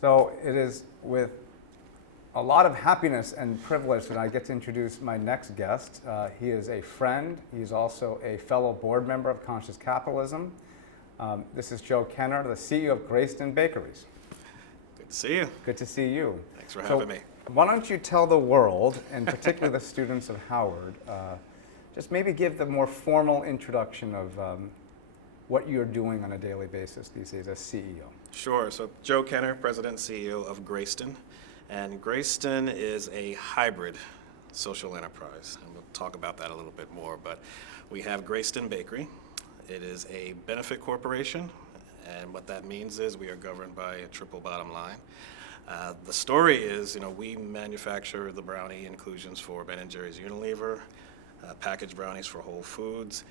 So it is with a lot of happiness and privilege that I get to introduce my next guest. He is a friend. He's also a fellow board member of Conscious Capitalism. This is Joe Kenner, the CEO of Greyston Bakeries. Good to see you. Good to see you. Thanks for having me. Why don't you tell the world, and particularly the students of Howard, just maybe give the more formal introduction of what you're doing on a daily basis these days as CEO. Sure. So Joe Kenner, President and CEO of Greyston. And Greyston is a hybrid social enterprise. And we'll talk about that a little bit more. But we have Greyston Bakery. It is a benefit corporation. And what that means is we are governed by a triple bottom line. The story is, we manufacture the brownie inclusions for Ben & Jerry's Unilever, packaged brownies for Whole Foods.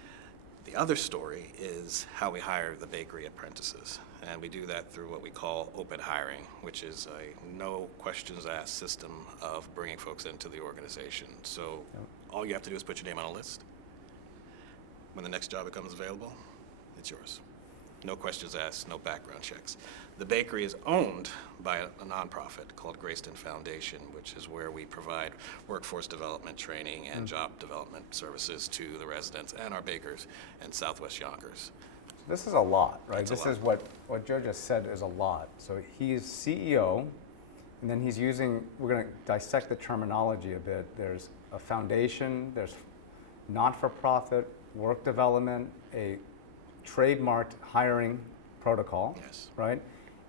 The other story is how we hire the bakery apprentices. And we do that through what we call open hiring, which is a no questions asked system of bringing folks into the organization. So all you have to do is put your name on a list. When the next job becomes available, it's yours. No questions asked, no background checks. The bakery is owned by a nonprofit called Greyston Foundation, which is where we provide workforce development training and job development services to the residents and our bakers in Southwest Yonkers. This is a lot, right? It's a this lot. is what Joe just said is a lot. So he's CEO, and then he's using, we're going to dissect the terminology a bit. There's a foundation, there's not-for-profit, work development, a trademarked hiring protocol, Yes. right?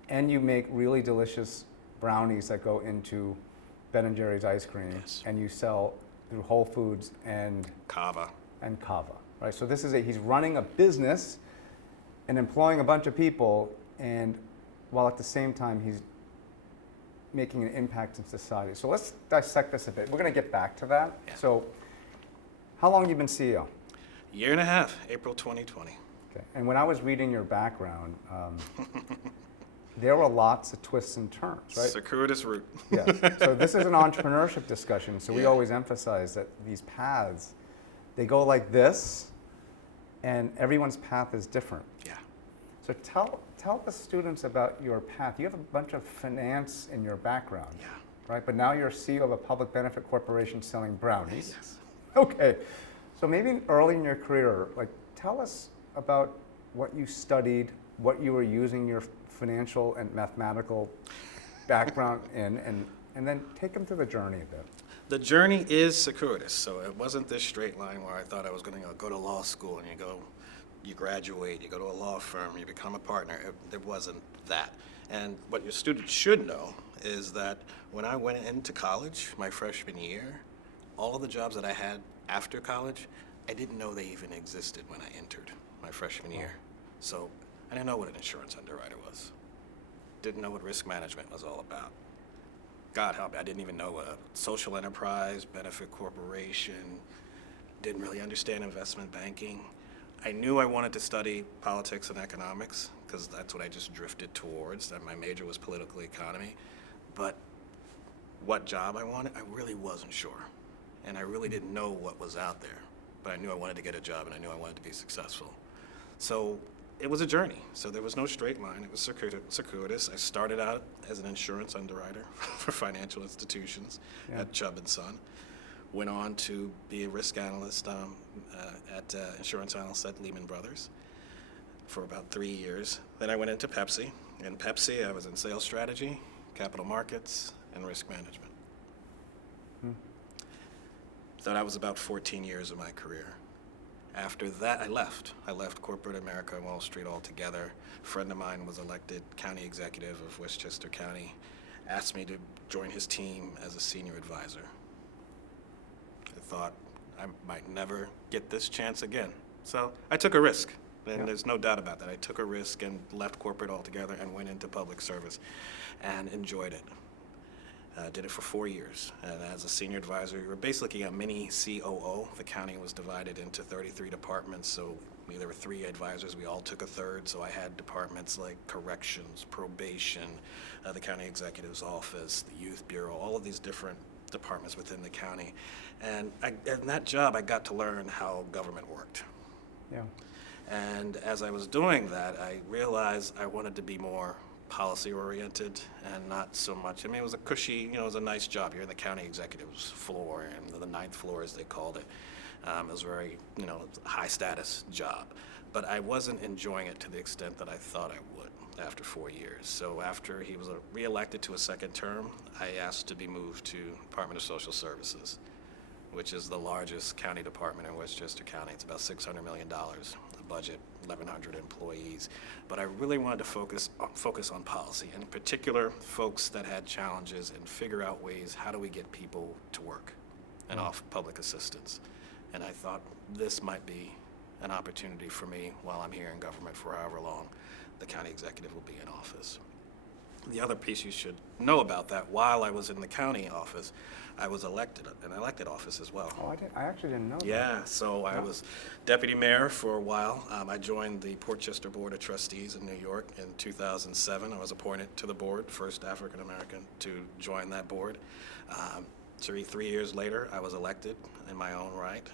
And you make really delicious brownies that go into Ben & Jerry's ice cream, Yes. and you sell through Whole Foods and Kava. Kava, right? So this is he's running a business and employing a bunch of people, and while at the same time he's making an impact in society. So let's dissect this a bit. We're going to get back to that. Yeah. So how long have you been CEO? Year and a half, April 2020. Okay. And when I was reading your background, there were lots of twists and turns, right? Circuitous route. Yes. So this is an entrepreneurship discussion. So we Yeah. always emphasize that these paths, they go like this, and everyone's path is different. Yeah. So tell the students about your path. You have a bunch of finance in your background, Yeah. right? But now you're CEO of a public benefit corporation selling brownies. Yes. Okay. So maybe early in your career, tell us about what you studied, what you were using your financial and mathematical background in, and then take them through the journey a bit. The journey is circuitous, so it wasn't this straight line where I thought I was going to go to law school and you graduate, you go to a law firm, you become a partner. There wasn't that. And what your students should know is that when I went into college, my freshman year, all of the jobs that I had after college, I didn't know they even existed when I entered my freshman year. So I didn't know what an insurance underwriter was. Didn't know what risk management was all about. God help me, I didn't even know what a social enterprise, benefit corporation, didn't really understand investment banking. I knew I wanted to study politics and economics because that's what I just drifted towards. My major was political economy. But what job I wanted, I really wasn't sure. And I really didn't know what was out there. But I knew I wanted to get a job and I knew I wanted to be successful. So it was a journey. So there was no straight line. It was circuitous. I started out as an insurance underwriter for financial institutions at Chubb & Son. Went on to be a risk analyst insurance analyst at Lehman Brothers for about 3 years. Then I went into Pepsi. In Pepsi, I was in sales strategy, capital markets, and risk management. So that was about 14 years of my career. After that, I left. I left corporate America and Wall Street altogether. A friend of mine was elected county executive of Westchester County, asked me to join his team as a senior advisor. I thought I might never get this chance again. So I took a risk, and there's no doubt about that. I took a risk and left corporate altogether and went into public service and enjoyed it. Did it for 4 years. And as a senior advisor, you were basically a mini COO. The county was divided into 33 departments, so there were 3 advisors. We all took a third, so I had departments like corrections, probation, the county executive's office, the youth bureau, all of these different departments within the county. And in that job, I got to learn how government worked. Yeah. And as I was doing that, I realized I wanted to be more policy oriented and not so much. I mean, it was a cushy, it was a nice job. You're in the county executive's floor, and the ninth floor, as they called it. It was a very, high status job. But I wasn't enjoying it to the extent that I thought I would after 4 years. So after he was reelected to a second term, I asked to be moved to Department of Social Services, which is the largest county department in Westchester County. It's about $600 million, a budget, 1,100 employees. But I really wanted to focus on policy, and in particular, folks that had challenges, and figure out ways, how do we get people to work and off public assistance? And I thought this might be an opportunity for me while I'm here in government for however long the county executive will be in office. The other piece you should know about that, while I was in the county office, I was elected, an elected office as well. Oh, I actually didn't know that. Yeah, so I was deputy mayor for a while. I joined the Portchester Board of Trustees in New York in 2007. I was appointed to the board, first African American to join that board. 3 years later, I was elected in my own right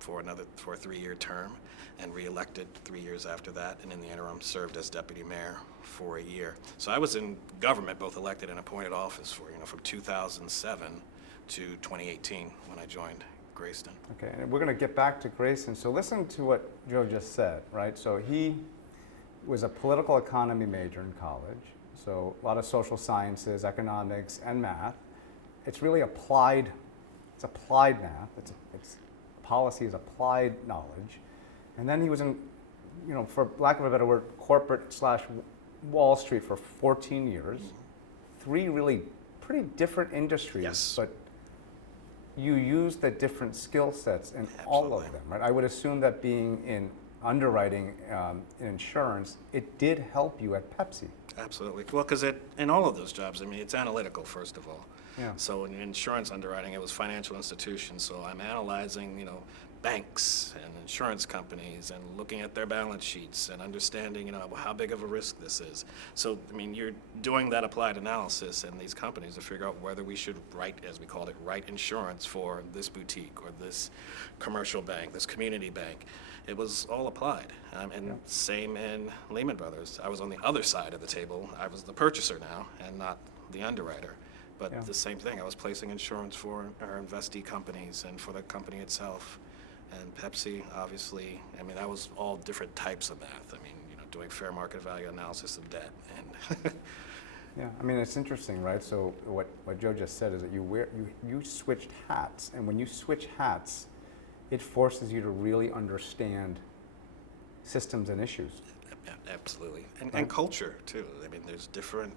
for a 3-year term, and re-elected 3 years after that, and in the interim served as deputy mayor for a year. So I was in government, both elected and appointed office for, from 2007 to 2018 when I joined Greyston. Okay, and we're going to get back to Greyston. So listen to what Joe just said, right? So he was a political economy major in college, so a lot of social sciences, economics, and math. It's really applied. It's applied math. It's policy is applied knowledge. And then he was in, for lack of a better word, corporate/Wall Street for 14 years. 3 really pretty different industries. Yes. But you use the different skill sets in all of them, right? I would assume that being in underwriting, in insurance, it did help you at Pepsi. Absolutely. Well, because in all of those jobs, it's analytical, first of all. Yeah. So in insurance underwriting, it was financial institutions. So I'm analyzing, banks and insurance companies and looking at their balance sheets and understanding, how big of a risk this is. So, you're doing that applied analysis in these companies to figure out whether we should write, as we called it, write insurance for this boutique or this commercial bank, this community bank. It was all applied. Same in Lehman Brothers. I was on the other side of the table. I was the purchaser now and not the underwriter. But the same thing, I was placing insurance for our investee companies and for the company itself. And Pepsi, obviously, that was all different types of math. Doing fair market value analysis of debt. And yeah, it's interesting, right? So what Joe just said is that you switched hats, and when you switch hats, it forces you to really understand systems and issues. Absolutely. And culture, too. There's different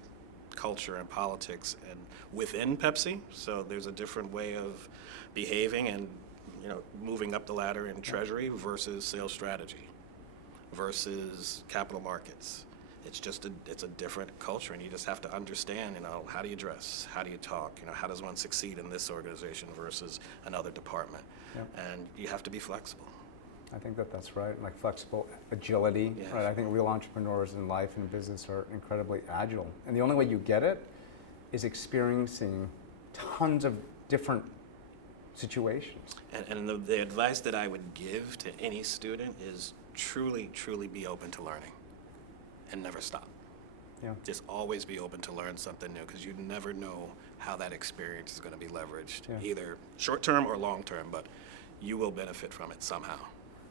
culture and politics and within Pepsi, so there's a different way of behaving and moving up the ladder in treasury versus sales strategy versus capital markets. It's a different culture, and you just have to understand, how do you dress, how do you talk, how does one succeed in this organization versus another department. And you have to be flexible. I think that's right, like flexible agility, Yes. right? I think real entrepreneurs in life and business are incredibly agile. And the only way you get it is experiencing tons of different situations. And the advice that I would give to any student is truly, truly be open to learning and never stop. Yeah. Just always be open to learn something new, because you never know how that experience is going to be leveraged, either short-term or long-term, but you will benefit from it somehow.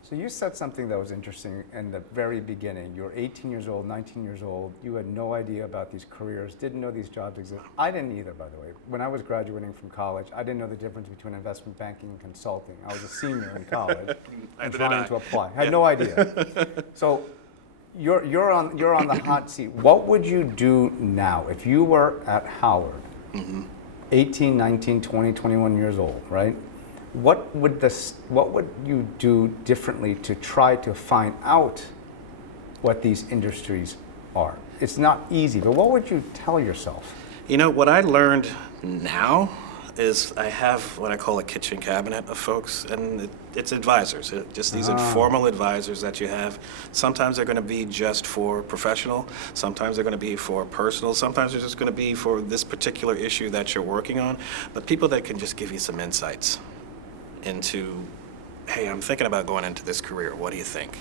So you said something that was interesting in the very beginning. You were 18 years old, 19 years old. You had no idea about these careers, didn't know these jobs exist. I didn't either, by the way. When I was graduating from college, I didn't know the difference between investment banking and consulting. I was a senior in college and trying to apply. I had no idea. So you're on the hot seat. What would you do now if you were at Howard, 18, 19, 20, 21 years old, right? What would you do differently to try to find out what these industries are? It's not easy, but what would you tell yourself? What I learned now is I have what I call a kitchen cabinet of folks, and it's advisors, just these informal advisors that you have. Sometimes they're going to be just for professional, sometimes they're going to be for personal, sometimes they're just going to be for this particular issue that you're working on, but people that can just give you some insights into, hey, I'm thinking about going into this career, what do you think?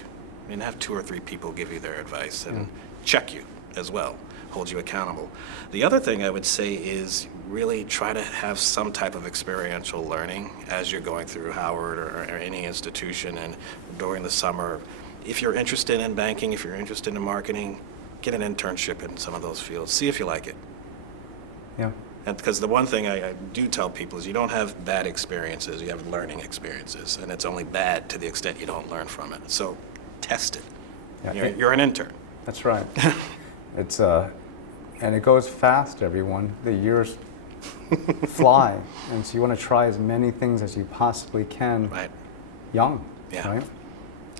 Have 2 or 3 people give you their advice and check you as well. hold you accountable. The other thing I would say is really try to have some type of experiential learning as you're going through Howard or any institution, and during the summer. If you're interested in banking, if you're interested in marketing, get an internship in some of those fields. See if you like it. Yeah. And because the one thing I do tell people is you don't have bad experiences, you have learning experiences, and it's only bad to the extent you don't learn from it. So test it. Yeah. You're an intern. That's right. It's and it goes fast, everyone. The years fly, and so you want to try as many things as you possibly can. Right. Young. Yeah. Right.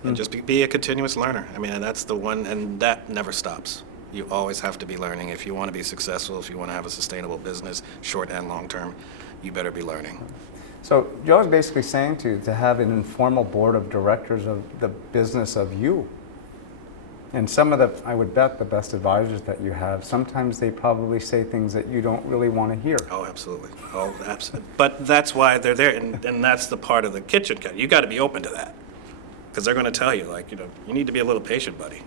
And just be a continuous learner. I mean, and that's the one, and that never stops. You always have to be learning. If you want to be successful, if you want to have a sustainable business, short and long term, you better be learning. So Joe's basically saying to have an informal board of directors of the business of you. And some of the, I would bet, the best advisors that you have, sometimes they probably say things that you don't really want to hear. Oh, absolutely. Oh, absolutely. But that's why they're there, and that's the part of the kitchen. You got to be open to that, because they're going to tell you, like, you need to be a little patient, buddy.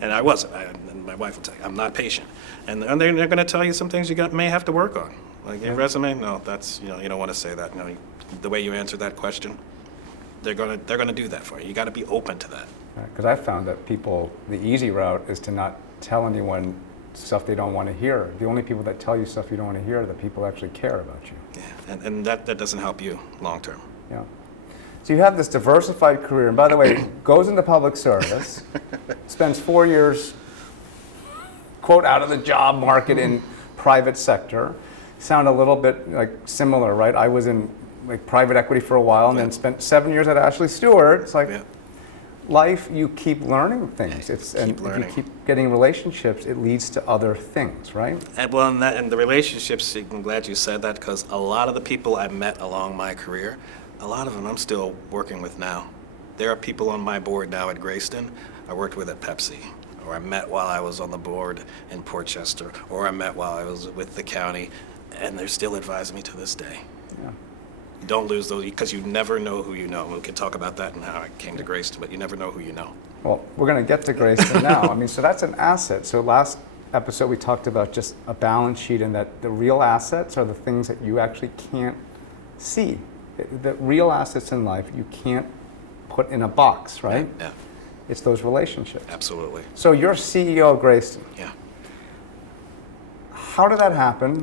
And I wasn't. And my wife will tell you, I'm not patient. And they're going to tell you some things you may have to work on. Like your resume, no, that's, you don't want to say that. The way you answer that question, they're going to do that for you. You got to be open to that. Because I found that people, the easy route is to not tell anyone stuff they don't want to hear. The only people that tell you stuff you don't want to hear are the people who actually care about you. Yeah, and that doesn't help you long term. Yeah. So you have this diversified career, and by the way, goes into public service, spends 4 years, quote, out of the job market in private sector. Sound a little bit like similar, right? I was in like private equity for a while, and then spent 7 years at Ashley Stewart. It's like life, you keep learning things. And if you keep getting relationships, it leads to other things, right? And the relationships, I'm glad you said that, because a lot of the people I met along my career, a lot of them I'm still working with now. There are people on my board now at Greyston I worked with at Pepsi, or I met while I was on the board in Portchester, or I met while I was with the county, and they're still advising me to this day. Yeah. Don't lose those, because you never know who you know. We can talk about that and how I came to Greyston, but you never know who you know. Well, we're going to get to Greyston now. I mean, so that's an asset. So last episode we talked about just a balance sheet, and that the real assets are the things that you actually can't see. The real assets in life you can't put in a box, right? Yeah. It's those relationships. Absolutely. So you're CEO of Greyston. Yeah. How did that happen?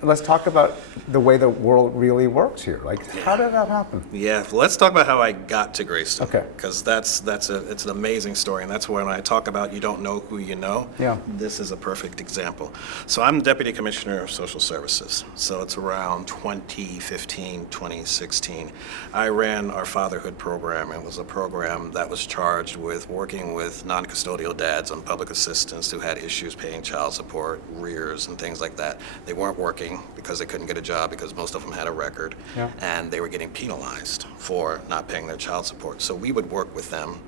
Let's talk about the way the world really works here. Like, how did that happen? Yeah, let's talk about how I got to Greyston. Okay. Because it's an amazing story, and that's when I talk about you don't know who you know. Yeah. This is a perfect example. So I'm Deputy Commissioner of Social Services. So it's around 2015, 2016. I ran our fatherhood program. It was a program that was charged with working with non-custodial dads on public assistance who had issues paying child support, rears, and things like that. They weren't working because they couldn't get a job because most of them had a record, and they were getting penalized for not paying their child support. So we would work with them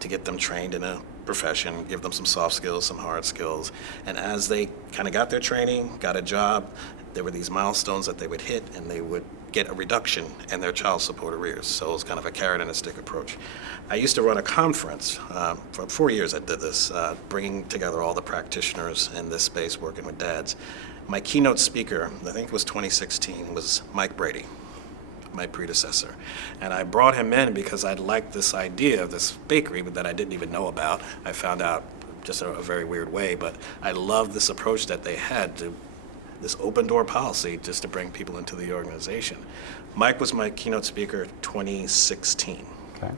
to get them trained in a profession, give them some soft skills, some hard skills. And as they kind of got their training, got a job, there were these milestones that they would hit, and they would get a reduction in their child support arrears. So it was kind of a carrot and a stick approach. I used to run a conference. For 4 years I did this, bringing together all the practitioners in this space, working with dads. My keynote speaker, I think it was 2016, was Mike Brady, my predecessor. And I brought him in because I liked this idea of this bakery that I didn't even know about. I found out just a very weird way, but I loved this approach that they had to this open door policy just to bring people into the organization. Mike was my keynote speaker 2016. Okay.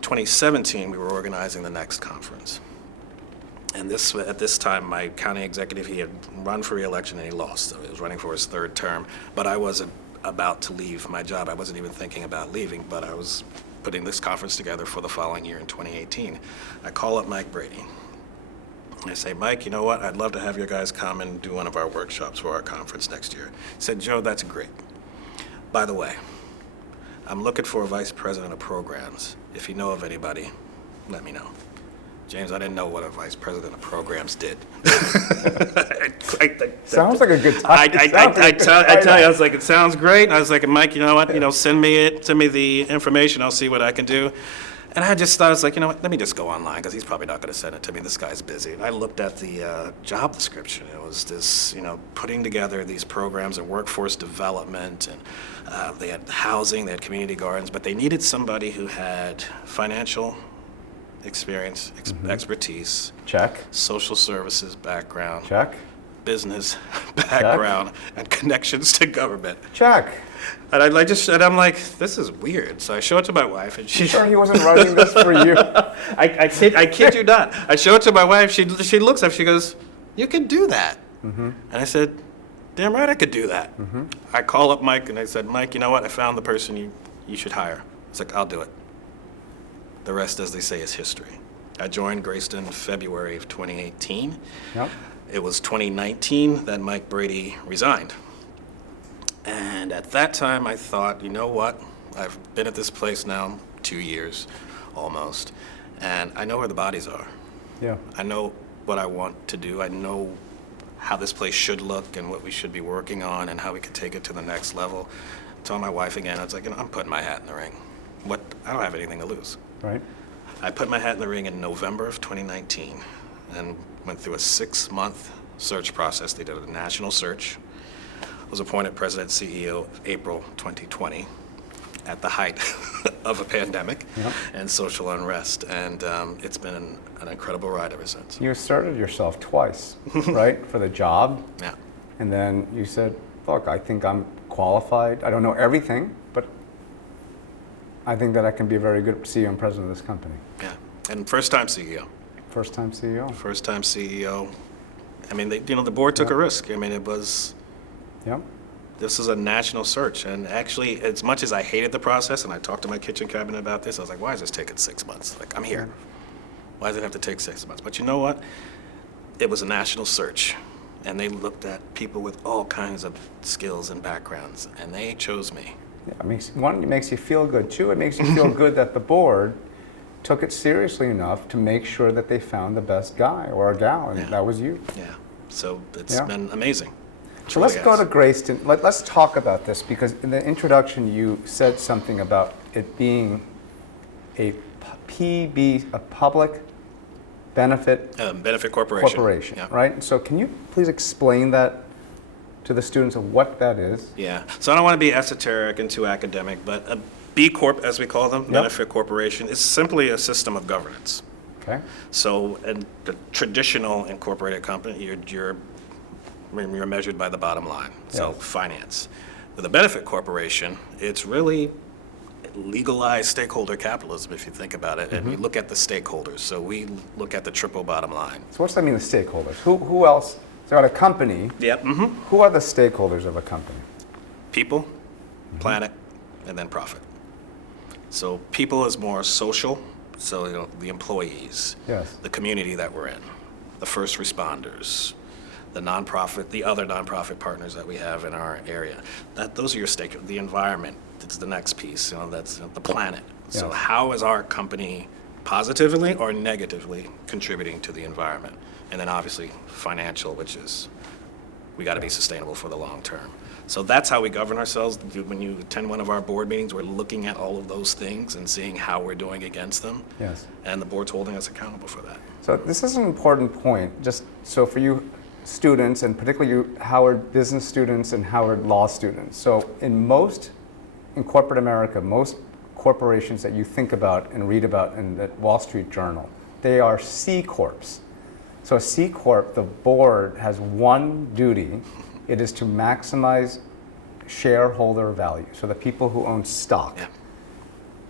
2017, we were organizing the next conference. And at this time, my county executive, he had run for re-election and he lost. So he was running for his third term, but I wasn't about to leave my job. I wasn't even thinking about leaving, but I was putting this conference together for the following year in 2018. I call up Mike Brady. I say, Mike, you know what? I'd love to have you guys come and do one of our workshops for our conference next year. He said, Joe, that's great. By the way, I'm looking for a vice president of programs. If you know of anybody, let me know. James, I didn't know what a vice president of programs did. Sounds like a good time. I tell you, I was like, it sounds great. And I was like, Mike, you know what? Send me the information. I'll see what I can do. And I just thought, I was like, you know what, let me just go online, because he's probably not going to send it to me. This guy's busy. And I looked at the job description. It was this, putting together these programs of workforce development, and they had housing, they had community gardens, but they needed somebody who had financial experience, expertise. Check. Social services background. Check. Business background. Check. And connections to government. Check. And I'm like, this is weird. So I show it to my wife, and sure he wasn't writing this for you? I kid you not. I show it to my wife. She looks up. She goes, "You can do that." And I said, "Damn right, I could do that." I call up Mike, and I said, "Mike, you know what? I found the person you should hire." He's like, "I'll do it." The rest, as they say, is history. I joined Greyston in February of 2018. Yep. It was 2019 that Mike Brady resigned. And at that time, I thought, you know what? I've been at this place now 2 years, almost, and I know where the bodies are. Yeah. I know what I want to do. I know how this place should look and what we should be working on and how we could take it to the next level. I told my wife again, I was like, I'm putting my hat in the ring. I don't have anything to lose. Right. I put my hat in the ring in November of 2019 and went through a 6-month search process. They did a national search. Was appointed President CEO of April 2020 at the height of a pandemic and social unrest. And it's been an incredible ride ever since. You asserted yourself twice, right, for the job. Yeah. And then you said, look, I think I'm qualified. I don't know everything, but I think that I can be a very good CEO and president of this company. Yeah. And first-time CEO. First-time CEO. First-time CEO. I mean, the board took a risk. I mean, it was... Yep. This is a national search, and actually, as much as I hated the process, and I talked to my kitchen cabinet about this, I was like, why is this taking 6 months? Like, I'm here. Why does it have to take 6 months? But you know what? It was a national search, and they looked at people with all kinds of skills and backgrounds, and they chose me. Yeah, it makes you feel good. Two, it makes you feel good that the board took it seriously enough to make sure that they found the best guy or a gal, and that was you. Yeah, so it's been amazing. So let's go to Greyston. Let's talk about this, because in the introduction you said something about it being a public benefit corporation. Yep. Right? So can you please explain that to the students of what that is? Yeah. So I don't want to be esoteric and too academic, but a B Corp, as we call them, benefit corporation, is simply a system of governance. Okay. So in the traditional incorporated company, you're measured by the bottom line, so finance. With a benefit corporation, it's really legalized stakeholder capitalism, if you think about it, and we look at the stakeholders. So we look at the triple bottom line. So what's that mean, the stakeholders? Who else? So at a company, who are the stakeholders of a company? People, planet, and then profit. So people is more social, so the employees, the community that we're in, the first responders, the nonprofit, the other nonprofit partners that we have in our area. Those are your stakeholders. The environment, it's the next piece, that's the planet. So how is our company positively or negatively contributing to the environment? And then obviously financial, which is we got to be sustainable for the long term. So that's how we govern ourselves. When you attend one of our board meetings, we're looking at all of those things and seeing how we're doing against them. Yes. And the board's holding us accountable for that. So this is an important point, just so for you students, and particularly you Howard business students and Howard law students. So in corporate America, most corporations that you think about and read about in the Wall Street Journal, they are C Corps. So a C Corp, the board has one duty. It is to maximize shareholder value, so the people who own stock. Yeah.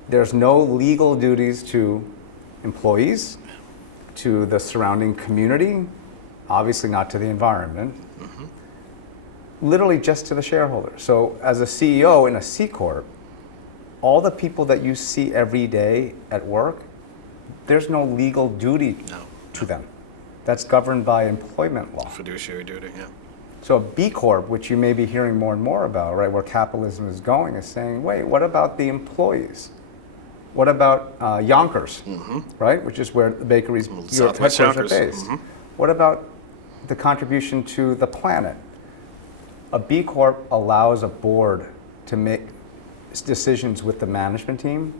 There's no legal duties to employees, to the surrounding community, obviously not to the environment, literally just to the shareholder. So as a CEO in a C Corp, all the people that you see every day at work, there's no legal duty to them. That's governed by employment law. Fiduciary duty, yeah. So a B Corp, which you may be hearing more and more about, right, where capitalism is going, is saying, wait, what about the employees? What about Yonkers, right, which is where the bakeries, your headquarters are based? What about the contribution to the planet? A B Corp allows a board to make decisions with the management team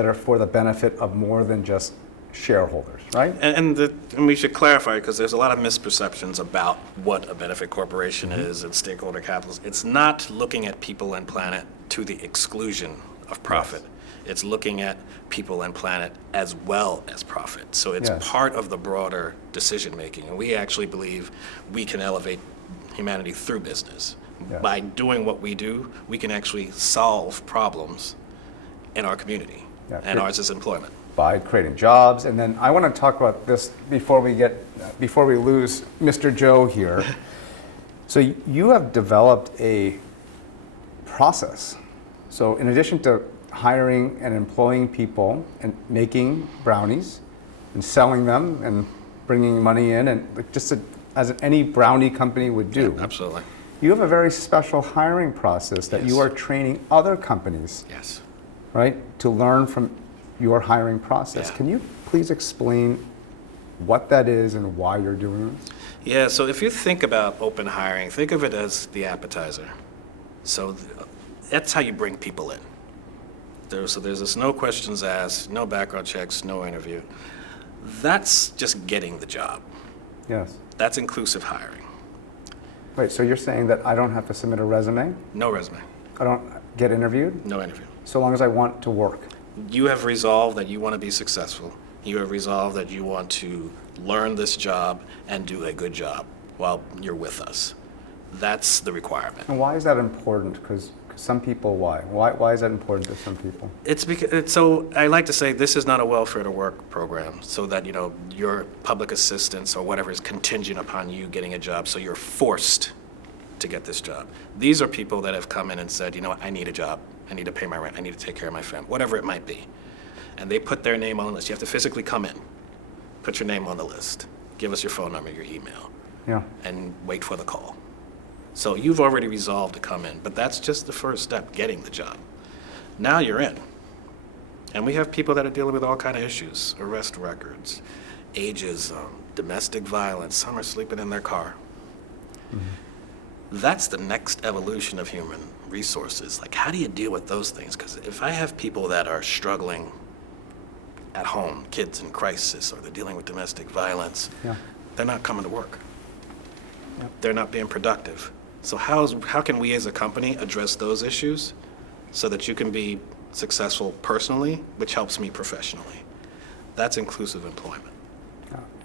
that are for the benefit of more than just shareholders, right? And we should clarify, because there's a lot of misperceptions about what a benefit corporation is and stakeholder capitalism. It's not looking at people and planet to the exclusion of profit. Yes. It's looking at people and planet as well as profit. So it's part of the broader decision making. And we actually believe we can elevate humanity through business. Yes. By doing what we do, we can actually solve problems in our community. Yeah. And ours is employment. By creating jobs. And then I want to talk about this before we lose Mr. Joe here. So you have developed a process. So in addition to hiring and employing people and making brownies and selling them and bringing money in, and just as any brownie company would do. Yeah, absolutely. You have a very special hiring process that you are training other companies, right, to learn from your hiring process. Yeah. Can you please explain what that is and why you're doing this? Yeah, so if you think about open hiring, think of it as the appetizer. So that's how you bring people in. There's this no questions asked, no background checks, no interview. That's just getting the job. Yes. That's inclusive hiring. Wait, so you're saying that I don't have to submit a resume? No resume. I don't get interviewed? No interview. So long as I want to work? You have resolved that you want to be successful. You have resolved that you want to learn this job and do a good job while you're with us. That's the requirement. And why is that important? Because some people, why is that important to some people? It's because so I like to say this is not a welfare to work program, so that your public assistance or whatever is contingent upon you getting a job, so you're forced to get this job. These are people that have come in and said, I need a job, I need to pay my rent, I need to take care of my family, whatever it might be. And they put their name on the list. You have to physically come in, put your name on the list, give us your phone number, your email, and wait for the call. So you've already resolved to come in, but that's just the first step, getting the job. Now you're in. And we have people that are dealing with all kinds of issues, arrest records, ageism, domestic violence, some are sleeping in their car. Mm-hmm. That's the next evolution of human resources. Like, how do you deal with those things? Because if I have people that are struggling at home, kids in crisis, or they're dealing with domestic violence, they're not coming to work. They're not being productive. So how can we as a company address those issues so that you can be successful personally, which helps me professionally? That's inclusive employment.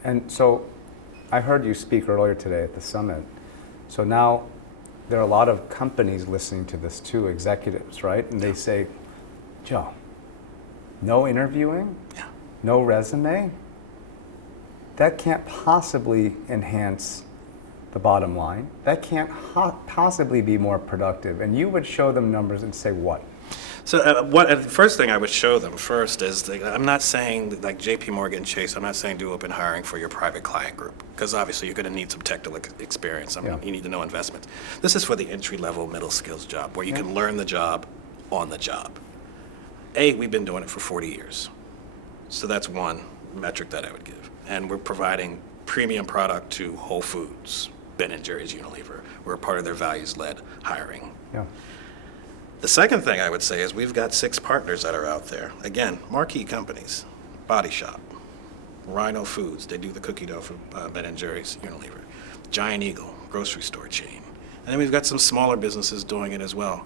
And so I heard you speak earlier today at the summit. So now there are a lot of companies listening to this too, executives, right? And they say, Joe, no interviewing, no resume, that can't possibly enhance the bottom line. That can't possibly be more productive. And you would show them numbers and say what? So the first thing I would show them first is I'm not saying like JP Morgan Chase, I'm not saying do open hiring for your private client group, because obviously you're going to need some technical experience. You need to know investments. This is for the entry-level middle skills job where you can learn the job on the job. We've been doing it for 40 years. So that's one metric that I would give. And we're providing premium product to Whole Foods, Ben & Jerry's, Unilever. We're a part of their values-led hiring. Yeah. The second thing I would say is we've got 6 partners that are out there. Again, marquee companies, Body Shop, Rhino Foods, they do the cookie dough for Ben & Jerry's, Unilever, Giant Eagle, grocery store chain. And then we've got some smaller businesses doing it as well.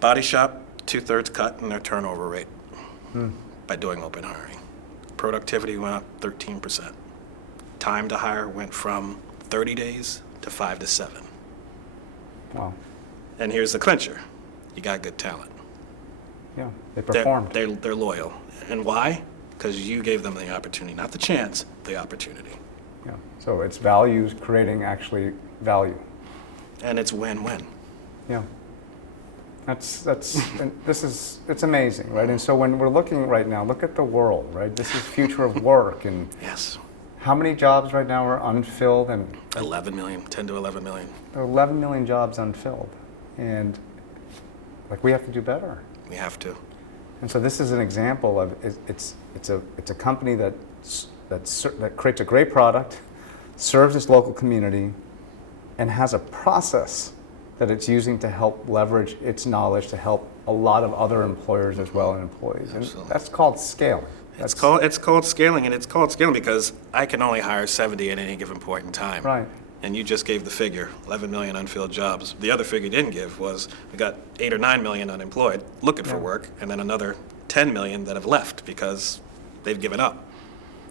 Body Shop, 2/3 cut in their turnover rate by doing open hiring. Productivity went up 13%. Time to hire went from 30 days to 5 to 7. Wow. And here's the clincher. You got good talent. Yeah, they performed. They're loyal. And why? Because you gave them the opportunity, not the chance, the opportunity. Yeah, so it's values creating actually value. And it's win-win. Yeah. And it's amazing, right? And so when we're looking right now, look at the world, right? This is future of work. And yes. How many jobs right now are unfilled? And 11 million, 10 to 11 million. There are 11 million jobs unfilled. And we have to do better. We have to. And so this is an example of it's a company that creates a great product, serves its local community, and has a process that it's using to help leverage its knowledge to help a lot of other employers as well and employees. And Absolutely. that's called scaling. It's called scaling, and it's called scaling because I can only hire 70 at any given point in time. Right. And you just gave the figure, 11 million unfilled jobs. The other figure you didn't give was we got 8 or 9 million unemployed looking for work, and then another 10 million that have left because they've given up.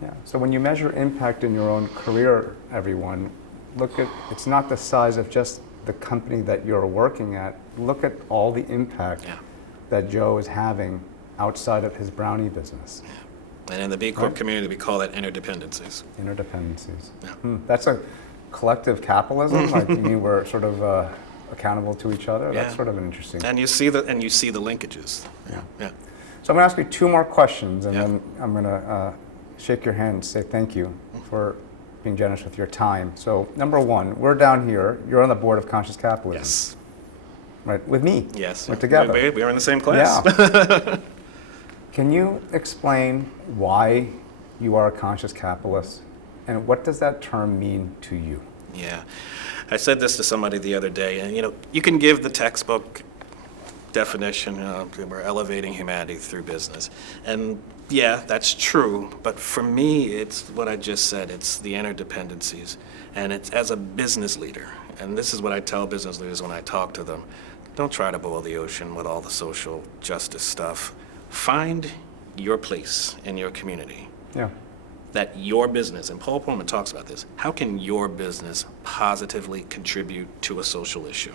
Yeah. So when you measure impact in your own career, everyone, look at, it's not the size of just the company that you're working at. Look at all the impact that Joe is having outside of his brownie business. And in the B Corp community, we call that interdependencies. Interdependencies. Yeah. That's a collective capitalism. Like you mean we're sort of accountable to each other. That's sort of an interesting. And you see the linkages. Yeah. So I'm going to ask you 2 more questions, and then I'm going to shake your hand and say thank you for being generous with your time. So number 1, we're down here. You're on the board of Conscious Capitalism. Yes. Right, with me. Yes. We're together. We were in the same class. Yeah. Can you explain why you are a conscious capitalist, and what does that term mean to you? Yeah. I said this to somebody the other day, and you can give the textbook definition, we're elevating humanity through business. And yeah, that's true, but for me, it's what I just said, it's the interdependencies. And it's as a business leader, and this is what I tell business leaders when I talk to them, don't try to boil the ocean with all the social justice stuff. Find your place in your community. Yeah. That your business, and Paul Pullman talks about this, how can your business positively contribute to a social issue?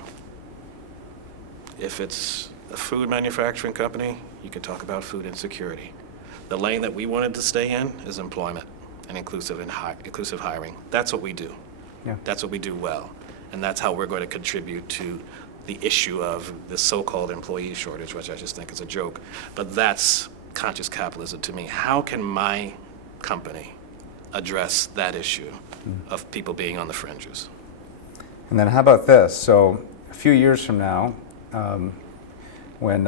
If it's a food manufacturing company, you can talk about food insecurity. The lane that we wanted to stay in is employment and inclusive hiring. That's what we do. Yeah. That's what we do well. And that's how we're going to contribute to the issue of the so-called employee shortage, which I just think is a joke. But that's conscious capitalism to me. How can my company address that issue of people being on the fringes? And then how about this? So a few years from now, when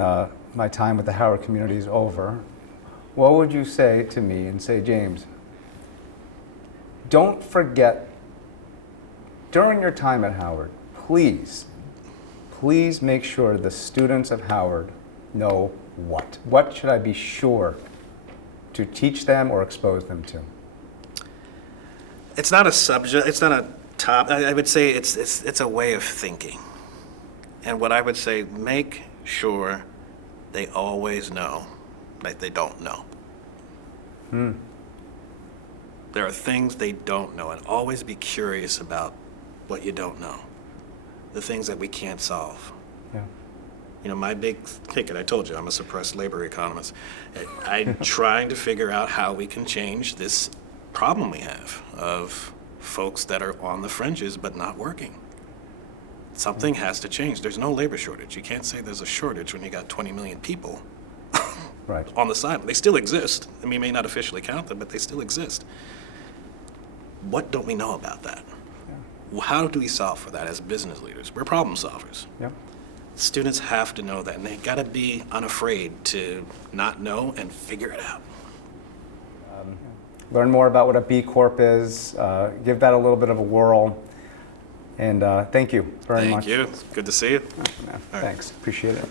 my time with the Howard community is over, what would you say to me and say, James, don't forget, during your time at Howard, please make sure the students of Howard know what? What should I be sure to teach them or expose them to? It's not a subject, it's not a top, I would say it's a way of thinking. And what I would say, make sure they always know that they don't know. There are things they don't know, and always be curious about what you don't know. The things that we can't solve. Yeah. My big ticket, I told you, I'm a suppressed labor economist. I'm trying to figure out how we can change this problem we have of folks that are on the fringes but not working. Something has to change. There's no labor shortage. You can't say there's a shortage when you got 20 million people Right. on the side. They still exist. I mean, you may not officially count them, but they still exist. What don't we know about that? Yeah. How do we solve for that as business leaders? We're problem solvers. Yep. Students have to know that, and they gotta be unafraid to not know and figure it out. Learn more about what a B Corp is, give that a little bit of a whirl, and thank you very much. Thank you. Good to see you. Thanks. Appreciate it.